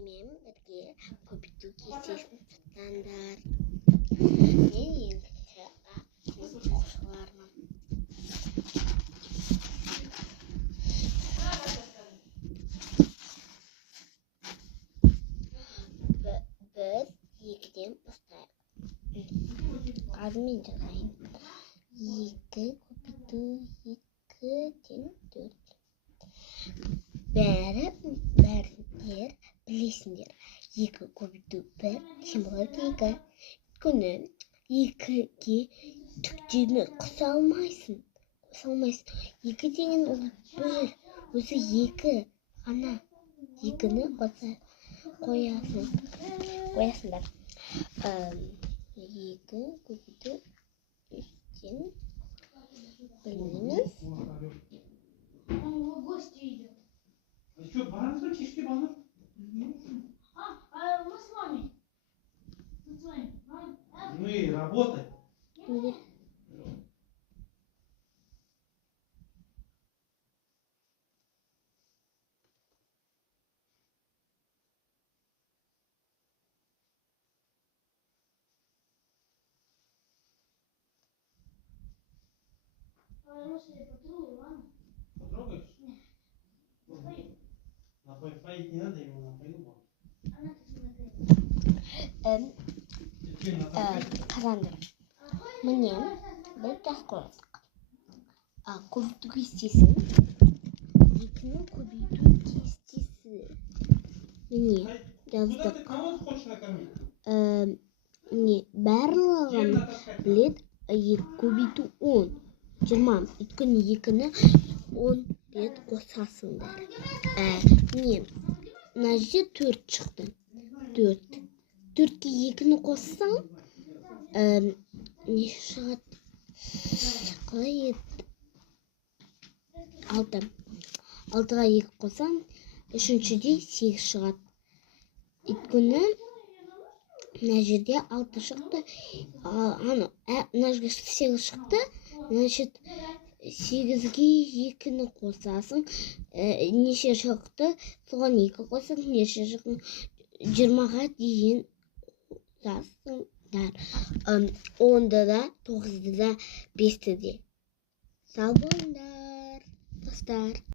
менімен бірге көбейту кестесін таңдар. Мен ендігі сіз оқушылармын. Біз екіден бастайық. Қазір мен жазайын. 2 көбейту 2-ден 4. Бәрі бәріңдер білесіңдер. 2 көбейту 1 тең болады 2. Өйткені 2-ге түктерін қоса алмайсың. 2 деген ол 1, өзі 2. Ана 2-ні қоса қоясыңдар. 2 көбейту 3-тен білмейміз. Вы что, баранцы кишки банып? Мы с вами. Ну и работай. Потрогаешь? Напоить не надо, ему напою. Қазандар. Міне бір тас қойдық. Көбейту кестесін. 2-ні көбейту кестесі. Міне жаздық. Кого ты хочешь накормить? Міне барлығын білет. 2 көбейту 10. 20. Өйткені 2-ні 10 рет қосасыңдар. Міне мына жерде 4 шықты. 4. 4-ке 2-ні қоссаң, не шығады? Қалай еді? 6. 6-ға 2 қоссаң, 3-де 8 шығады. Өйткені мына жерде 6 шықты. Мына жерде 8 шықты. Значит, 8-ге 2-ні қосасың. Неше шықты? Соған 2 қосасың. Неше шықты? 20-ға дейін қосасыңдар. 10-ды да, 9-ды да, 5-ді де. Сау болыңдар, достар.